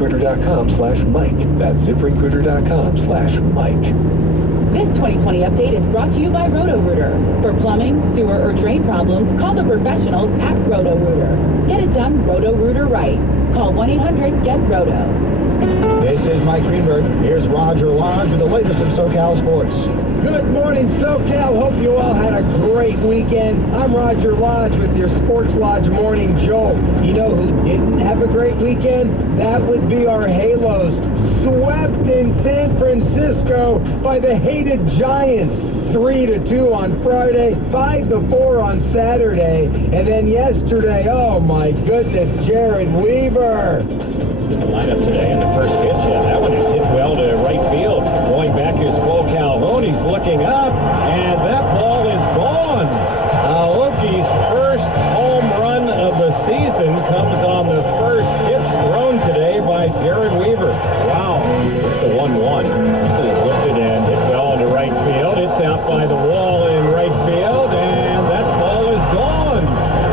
ZipRecruiter.com/Mike. That's ZipRecruiter.com/Mike. This 2020 update is brought to you by Roto-Rooter. For plumbing, sewer, or drain problems, call the professionals at Roto-Rooter. Get it done Roto-Rooter right. Call 1-800-GET-ROTO. This is Mike Greenberg. Here's Roger Lodge with the latest in SoCal sports. Good morning, SoCal. Hope you all had a great weekend. I'm Roger Lodge with your Sports Lodge Morning Jolt. You know who didn't have a great weekend? That would be our Halos. Swept in San Francisco by the hated Giants. 3-2 on Friday, 5-4 on Saturday, and then yesterday, oh my goodness, Jared Weaver. The lineup today in the first pitch, that one is hit well to right field. Going back is Bo Calhoun. He's looking up, and that ball is gone. Aoki's first home run of the season comes on the first pitch thrown today by Jared Weaver. Wow, it's the 1-1. This is lifted and hit well into right field. It's out by the wall in right field, and that ball is gone.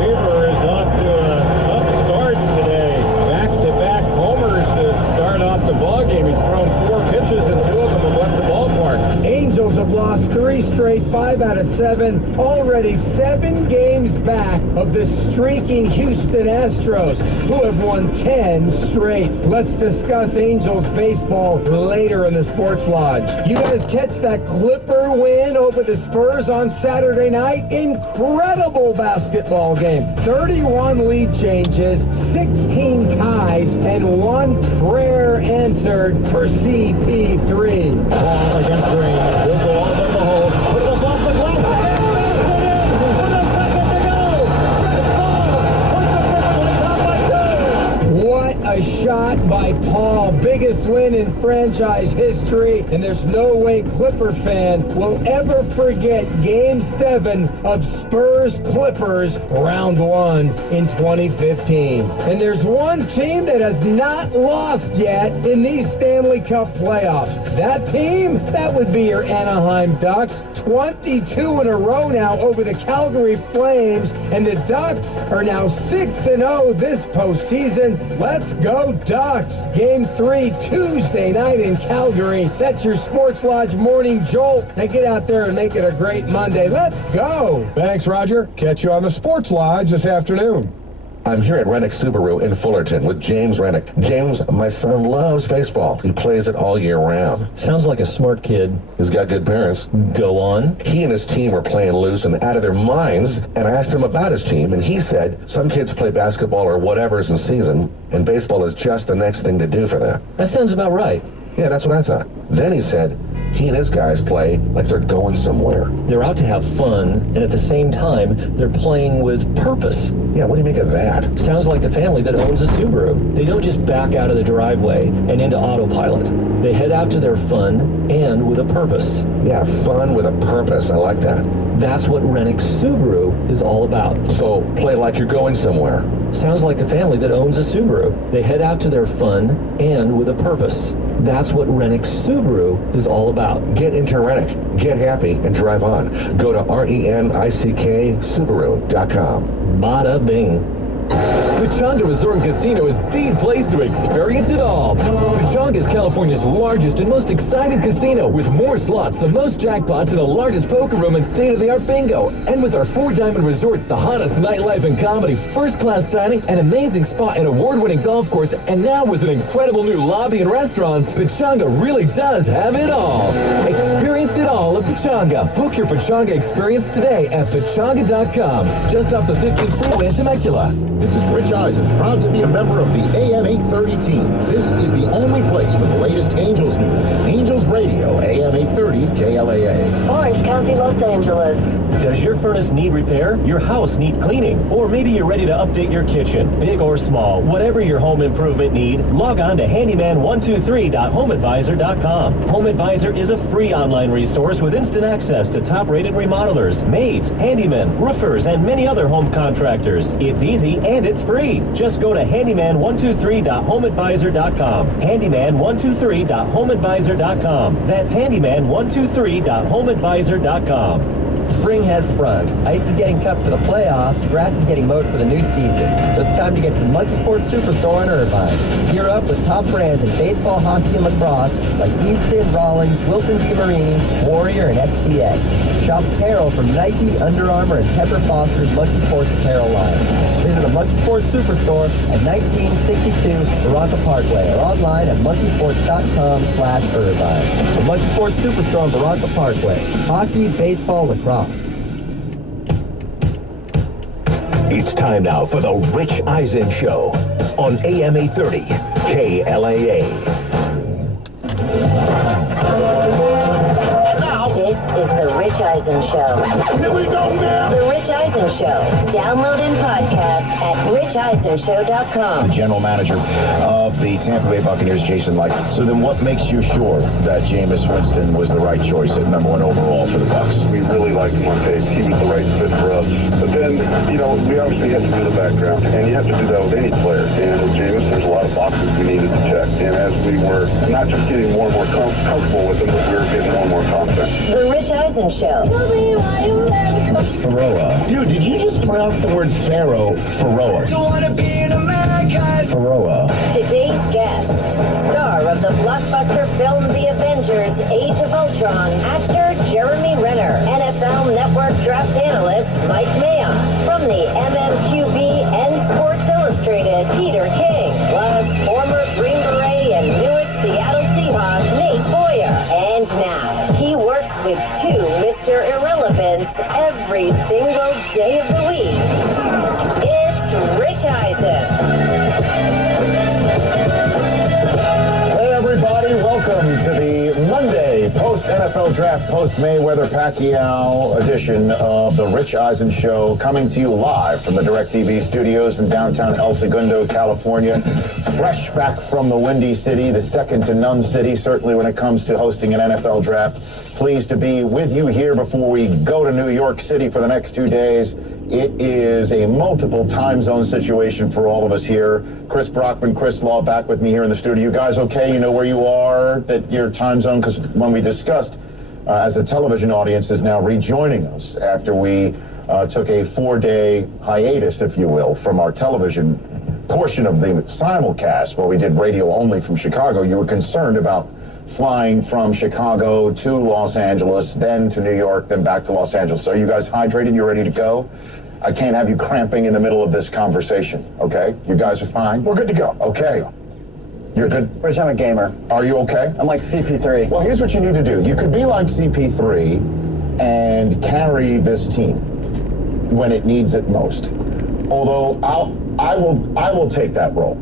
Weaver is off to a tough start today. Back-to-back homers to start off the ballgame. He's thrown 4 pitches, and 2 of them have left the ballpark. Angels have lost 3 straight, 5 out of 7, already 7 games back of the streaking Houston Astros, who have won 10 straight. Let's discuss Angels baseball later in the Sports Lodge. You guys catch that Clipper win over the Spurs on Saturday night? Incredible basketball game. 31 lead changes, 16 ties, and 1 prayer answered for CP3. Ball against Green. Will go off at the hole. Put it up off the glass. What a shot by Paul. Biggest win in franchise history, and there's no way Clipper fan will ever forget Game 7 of Spurs-Clippers Round 1 in 2015. And there's one team that has not lost yet in these Stanley Cup playoffs. That team, that would be your Anaheim Ducks. 22 in a row now over the Calgary Flames, and the Ducks are now 6-0 this postseason. Let's go Ducks! Game 3 Tuesday night in Calgary. That's your Sports Lodge Morning Jolt. Now get out there and make it a great Monday. Let's go! Thanks, Roger. Catch you on the Sports Lodge this afternoon. I'm here at Rennick Subaru in Fullerton with James Rennick. James, my son loves baseball. He plays it all year round. Sounds like a smart kid. He's got good parents. Go on. He and his team were playing loose and out of their minds, and I asked him about his team, and he said some kids play basketball or whatever's in season, and baseball is just the next thing to do for them. That sounds about right. Yeah, that's what I thought. Then he said he and his guys play like they're going somewhere. They're out to have fun, and at the same time, they're playing with purpose. Yeah, what do you make of that? Sounds like the family that owns a Subaru. They don't just back out of the driveway and into autopilot. They head out to their fun and with a purpose. Yeah, fun with a purpose. I like that. That's what Rennick Subaru is all about. So, play like you're going somewhere. Sounds like the family that owns a Subaru. They head out to their fun and with a purpose. That's what Rennick Subaru is all about. Get into Rennick, get happy, and drive on. Go to RENICK Subaru.com. Bada bing. Pechanga Resort and Casino is the place to experience it all. Pechanga is California's largest and most exciting casino with more slots, the most jackpots, and the largest poker room and state-of-the-art bingo. And with our 4-diamond resort, the hottest nightlife and comedy, first-class dining, an amazing spa, and award-winning golf course, and now with an incredible new lobby and restaurant, Pechanga really does have it all. Experience it all at Pechanga. Book your Pechanga experience today at Pechanga.com, just off the 15th freeway in Temecula. This is Rich Eisen, proud to be a member of the AM 830 team. This is the only place for the latest Angels news. Angels Radio, AM 830 KLAA. Orange County, Los Angeles. Does your furnace need repair? Your house need cleaning? Or maybe you're ready to update your kitchen, big or small. Whatever your home improvement need, log on to handyman123.homeadvisor.com. Home Advisor is a free online resource with instant access to top-rated remodelers, maids, handymen, roofers, and many other home contractors. It's easy and it's free. Just go to handyman123.homeadvisor.com. Handyman123.homeadvisor.com. That's handyman123.homeadvisor.com. Spring has sprung. Ice is getting cut for the playoffs. Grass is getting mowed for the new season. So it's time to get to the Monkey Sports Superstore in Irvine. Gear up with top brands in baseball, hockey, and lacrosse like Easton, Rowland, Wilson Marini, Warrior, and SPX. Shop apparel from Nike, Under Armour, and Pepper Foster's Monkey Sports apparel line. Visit the Monkey Sports Superstore at 1962 Barranca Parkway or online at monkeysports.com/Irvine. The Monkey Sports Superstore on Barranca Parkway. Hockey, baseball, lacrosse. It's time now for the Rich Eisen Show on AM 830 KLAA. This is the Rich Eisen Show. Here we go now. The Rich Eisen Show. Download and podcast at richeisenshow.com. The general manager of the Tampa Bay Buccaneers, Jason Licht. So then what makes you sure that Jameis Winston was the right choice at number 1 overall for the Bucs? We really liked him on tape. He was the right fit for us. But then, we obviously have to do the background. And you have to do that with any player. And with Jameis, there's a lot of boxes we needed to check. And as we were not just getting more and more comfortable with him, but we were getting more and more confident. The Rich Eisen Show. Pharaoh. Dude, did you just pronounce the word Pharaoh? Pharaoh. Pharaoh. Today's guest, star of the blockbuster film The Avengers: Age of Ultron, actor Jeremy Renner, NFL Network draft analyst Mike Mayock, from the MMQB and Sports Illustrated, Peter King, plus former Green Beret and Newark Seattle Seahawks Nate Boyer. And now, he works with two Mr. Irrelevants every single day of the week. It's Rich Eisen. Hey everybody, welcome to the Monday post-NFL Draft, post-Mayweather Pacquiao edition of the Rich Eisen Show, coming to you live from the DirecTV studios in downtown El Segundo, California. Fresh back from the Windy City, the second to none city, certainly when it comes to hosting an NFL Draft. Pleased to be with you here before we go to New York City for the next 2 days. It is a multiple time zone situation for all of us here. Chris Brockman, Chris Law back with me here in the studio. You guys okay? You know where you are, that your time zone? Because when we discussed, as a television audience is now rejoining us after we took a 4-day hiatus, if you will, from our television portion of the simulcast, where we did radio only from Chicago. You were concerned about flying from Chicago to Los Angeles, then to New York, then back to Los Angeles. So are you guys hydrated? You ready to go? I can't have you cramping in the middle of this conversation, okay? You guys are fine? We're good to go. Okay. You're good? Rich, I'm a gamer. Are you okay? I'm like CP3. Well, here's what you need to do. You could be like CP3 and carry this team when it needs it most. Although I will take that role.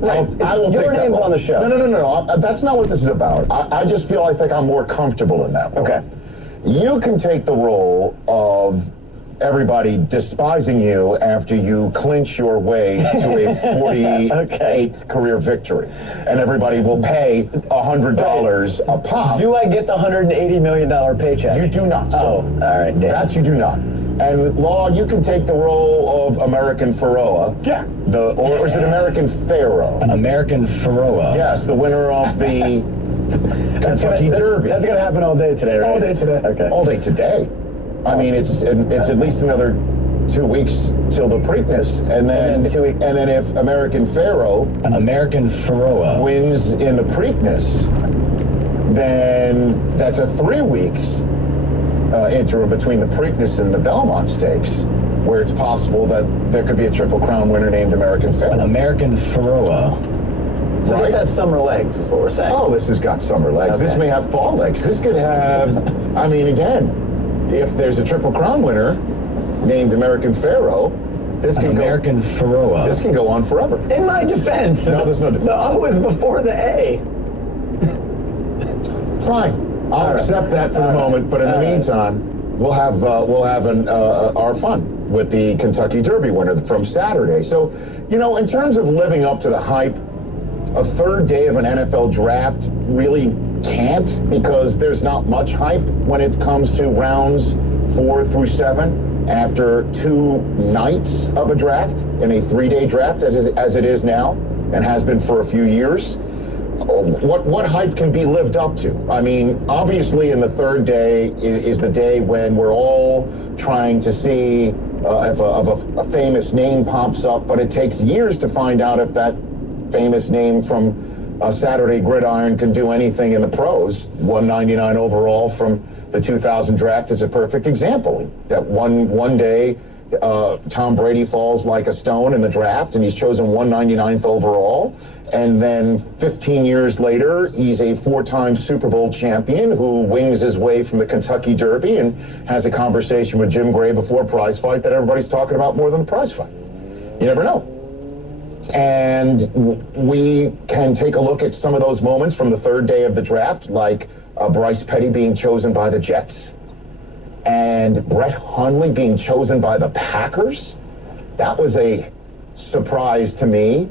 Right. I will Your take that name's role. on the show. No. That's not what this is about. I just feel I think I'm more comfortable in that role. Okay. You can take the role of everybody despising you after you clinch your way to a 48th career victory. And everybody will pay $100 a pop. Do I get the $180 million paycheck? You do not. Oh, all right. Damn. That you do not. And Law, you can take the role of American Pharaoh. Yeah. Or is it American Pharaoh? American Pharaoh. Yes, the winner of the Kentucky Derby. That's going to happen all day today, right? All day today. Okay. All day today. I mean, it's at least another 2 weeks till the Preakness, and then 2 weeks. And then if American Pharaoh wins in the Preakness, then that's a 3 weeks interim between the Preakness and the Belmont Stakes, where it's possible that there could be a Triple Crown winner named American Pharaoh. American Pharaoh. So Right. this has summer legs, is what we're saying. Oh, this has got summer legs. Okay. This may have fall legs. This could have, I mean, again, if there's a Triple Crown winner named American Pharaoh, this can Pharaoh. This can go on forever. In my defense. No, there's no defense. The O is before the A. Fine. I'll accept that for the moment, but in the meantime, we'll have our fun with the Kentucky Derby winner from Saturday. So, in terms of living up to the hype, a third day of an NFL draft really can't, because there's not much hype when it comes to rounds 4 through 7 after 2 nights of a draft in a 3-day draft as it is now and has been for a few years. what hype can be lived up to? I mean, obviously in the third day is the day when we're all trying to see if a famous name pops up, but it takes years to find out if that famous name from Saturday Gridiron can do anything in the pros. 199 overall from the 2000 draft is a perfect example. That one day, Tom Brady falls like a stone in the draft, and he's chosen 199th overall. And then 15 years later, he's a four-time Super Bowl champion who wings his way from the Kentucky Derby and has a conversation with Jim Gray before prize fight that everybody's talking about more than the prize fight. You never know. And we can take a look at some of those moments from the third day of the draft, like Bryce Petty being chosen by the Jets and Brett Hundley being chosen by the Packers. That was a surprise to me.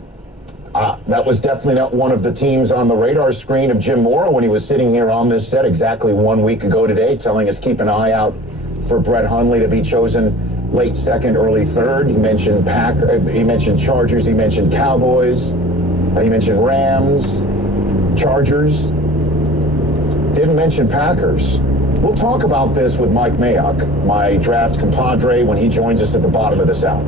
That was definitely not one of the teams on the radar screen of Jim Morrow when he was sitting here on this set exactly 1 week ago today, telling us keep an eye out for Brett Hundley to be chosen late second, early third. He mentioned he mentioned Chargers, he mentioned Cowboys, he mentioned Rams, Chargers. Didn't mention Packers. We'll talk about this with Mike Mayock, my draft compadre, when he joins us at the bottom of the South.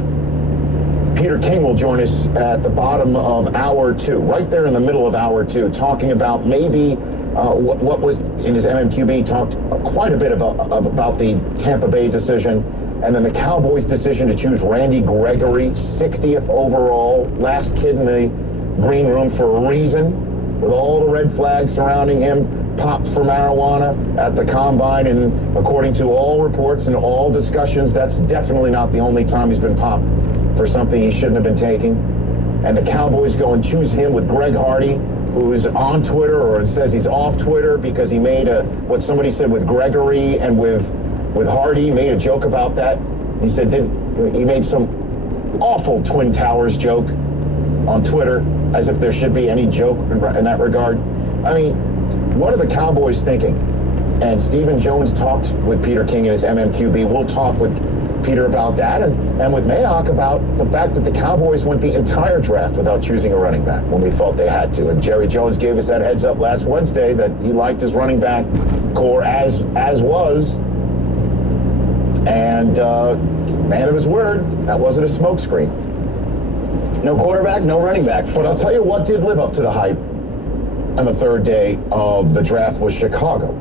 Peter King will join us at the bottom of hour two, right there in the middle of hour two, talking about maybe what was in his MMQB, talked quite a bit about the Tampa Bay decision, and then the Cowboys' decision to choose Randy Gregory, 60th overall, last kid in the green room for a reason, with all the red flags surrounding him, popped for marijuana at the combine, and according to all reports and all discussions, that's definitely not the only time he's been popped for something he shouldn't have been taking. And the Cowboys go and choose him with Greg Hardy, who's on Twitter, or says he's off Twitter because he made what somebody said with Gregory and with Hardy, made a joke about that. He said he made some awful Twin Towers joke on Twitter, as if there should be any joke in that regard. I mean, what are the Cowboys thinking? And Stephen Jones talked with Peter King in his MMQB. We'll talk with Peter about that, and with Mayock about the fact that the Cowboys went the entire draft without choosing a running back when we thought they had to. And Jerry Jones gave us that heads up last Wednesday that he liked his running back core as was. And man of his word, that wasn't a smokescreen. No quarterback, no running back. But I'll tell you what did live up to the hype on the third day of the draft was Chicago.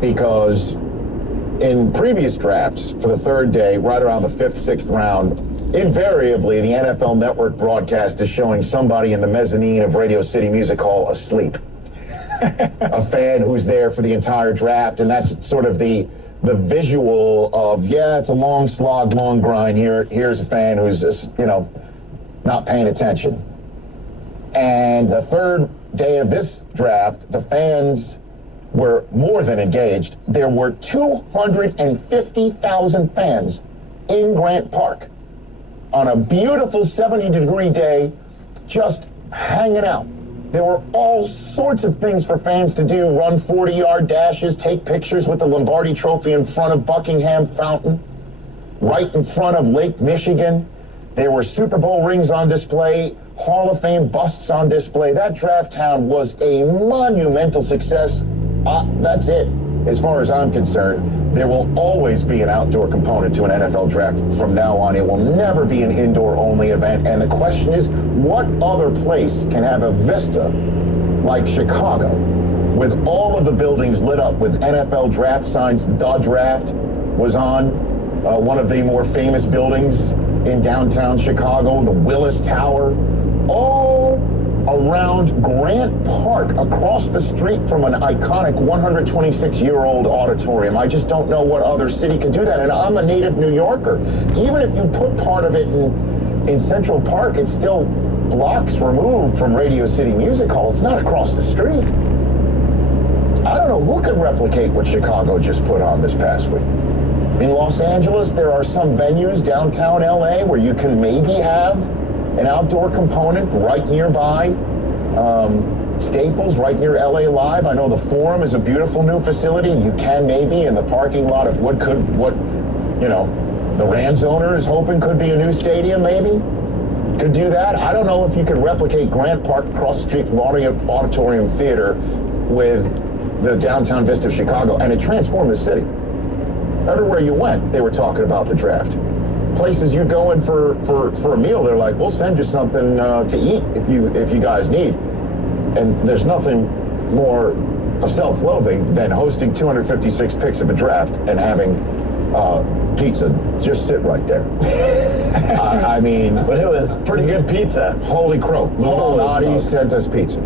Because in previous drafts for the third day, right around the fifth, sixth round, invariably the NFL Network broadcast is showing somebody in the mezzanine of Radio City Music Hall asleep. A fan who's there for the entire draft, and that's sort of the visual of, yeah, it's a long slog, long grind. Here's a fan who's just, not paying attention. And the third day of this draft, the fans were more than engaged. There were 250,000 fans in Grant Park on a beautiful 70-degree day, just hanging out. There were all sorts of things for fans to do: run 40-yard dashes, take pictures with the Lombardi Trophy in front of Buckingham Fountain, right in front of Lake Michigan. There were Super Bowl rings on display, Hall of Fame busts on display. That draft town was a monumental success. That's it. As far as I'm concerned, there will always be an outdoor component to an NFL draft from now on. It will never be an indoor-only event. And the question is, what other place can have a vista like Chicago, with all of the buildings lit up with NFL draft signs? The Draft was on one of the more famous buildings in downtown Chicago, the Willis Tower, all around Grant Park, across the street from an iconic 126-year-old auditorium. I just don't know what other city can do that. And I'm a native New Yorker. Even if you put part of it in Central Park, it's still blocks removed from Radio City Music Hall. It's not across the street. I don't know who could replicate what Chicago just put on this past week. In Los Angeles, there are some venues downtown LA where you can maybe have an outdoor component right nearby. Staples, right near LA Live. I know the Forum is a beautiful new facility. You can maybe in the parking lot of the Rams owner is hoping could be a new stadium, maybe. could do that. I don't know if you could replicate Grant Park across the street from Auditorium Theater with the downtown vista of Chicago, and it transformed the city. Everywhere you went, they were talking about the draft. Places you go in for a meal, they're like, we'll send you something to eat if you guys need. And there's nothing more of self-loathing than hosting 256 picks of a draft and having pizza just sit right there. I mean, But it was pretty good pizza. holy crow. Malnati sent us pizza.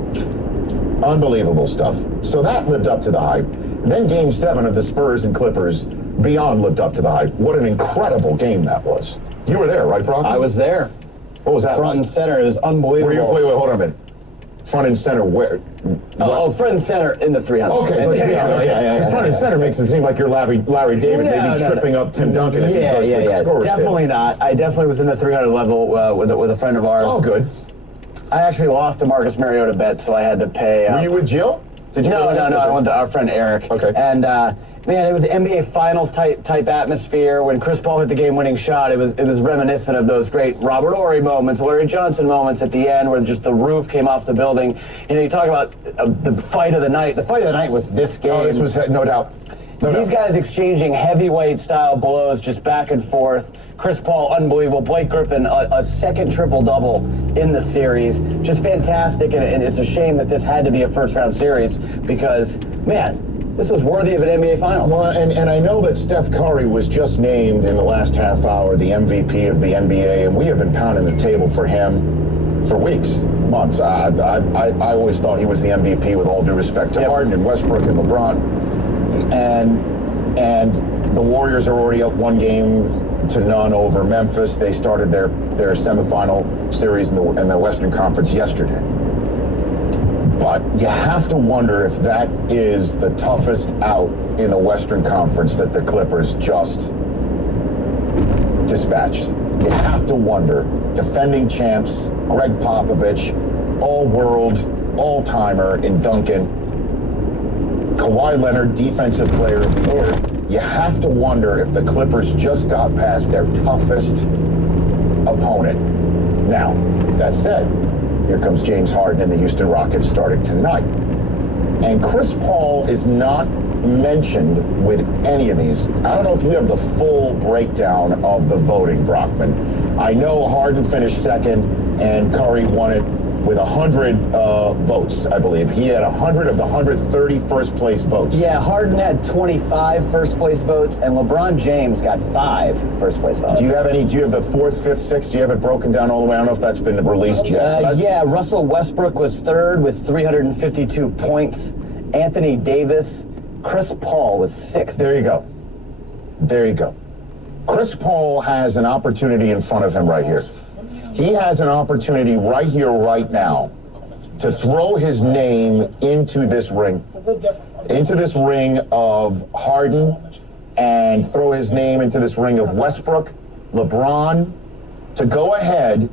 Unbelievable stuff. So that lived up to the hype. Then Game 7 of the Spurs and Clippers beyond lived up to the hype. What an incredible game that was. You were there, right, Brock? I was there. What was that Front like? and center. It was unbelievable. Wait, hold on a minute. Front and center where? Front and center in the 300. Okay, Yeah. front and center makes it seem like you're Larry David, maybe tripping up Tim Duncan as he goes to the scorer's Definitely not. I definitely was in the 300 level with a friend of ours. Oh, good. I actually lost a Marcus Mariota bet, so I had to pay. Were you with Jill? Did you No. I went to our friend Eric. Okay. And man, it was an NBA Finals type atmosphere. When Chris Paul hit the game-winning shot, it was reminiscent of those great Robert Horry moments, Larry Johnson moments at the end, where just the roof came off the building. You know, you talk about the fight of the night. The fight of the night was this game. Oh, this was no doubt. These guys exchanging heavyweight-style blows just back and forth. Chris Paul, unbelievable. Blake Griffin, a second triple-double in the series. Just fantastic, and it's a shame that this had to be a first-round series because, man, this was worthy of an NBA Finals. Well, and I know that Steph Curry was just named in the last half hour the MVP of the NBA, and we have been pounding the table for him for weeks, months. I always thought he was the MVP with all due respect to Harden and Westbrook and LeBron. And the Warriors are already up 1-0 over Memphis. They started their semifinal series in the Western Conference yesterday. But you have to wonder if that is the toughest out in the Western Conference that the Clippers just dispatched. You have to wonder. Defending champs, Greg Popovich, all-world, all-timer in Duncan, Kawhi Leonard, Defensive Player of the Year. You have to wonder if the Clippers just got past their toughest opponent. Now, that said, here comes James Harden and the Houston Rockets starting tonight. And Chris Paul is not mentioned with any of these. I don't know if you have the full breakdown of the voting, Brockman. I know Harden finished second and Curry won it with 100 votes, I believe. He had 100 of the 130 first-place votes. Yeah, Harden had 25 first-place votes, and LeBron James got 5 first-place votes. Do you have the 4th, 5th, 6th? Do you have it broken down all the way? I don't know if that's been released yet. Yeah, Russell Westbrook was 3rd with 352 points. Anthony Davis, Chris Paul was 6th. There you go. There you go. Chris Paul has an opportunity in front of him right here. He has an opportunity right here, right now, to throw his name into this ring of Harden, and throw his name into this ring of Westbrook, LeBron, to go ahead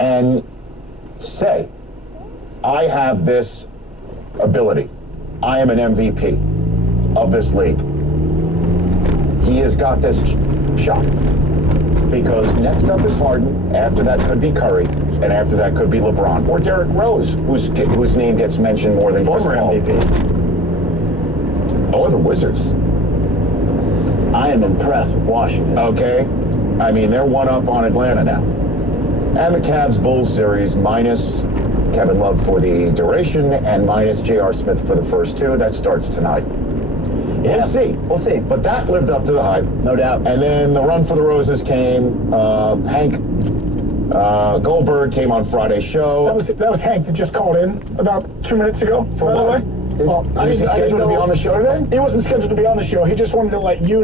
and say, I have this ability. I am an MVP of this league. He has got this shot. Because next up is Harden, after that could be Curry, and after that could be LeBron. Or Derrick Rose, whose name gets mentioned more than Chris Paul. MVP. Or the Wizards. I am impressed with Washington. Okay? I mean, they're one up on Atlanta now. And the Cavs-Bulls series minus Kevin Love for the duration and minus J.R. Smith for the first 2. That starts tonight. Yeah. We'll see. But that lived up to the hype. No doubt. And then the run for the roses came. Hank Goldberg came on Friday's show. That was Hank that just called in about 2 minutes ago, by the way. Well, was he scheduled to be on the show today? He wasn't scheduled to be on the show. He just wanted to let you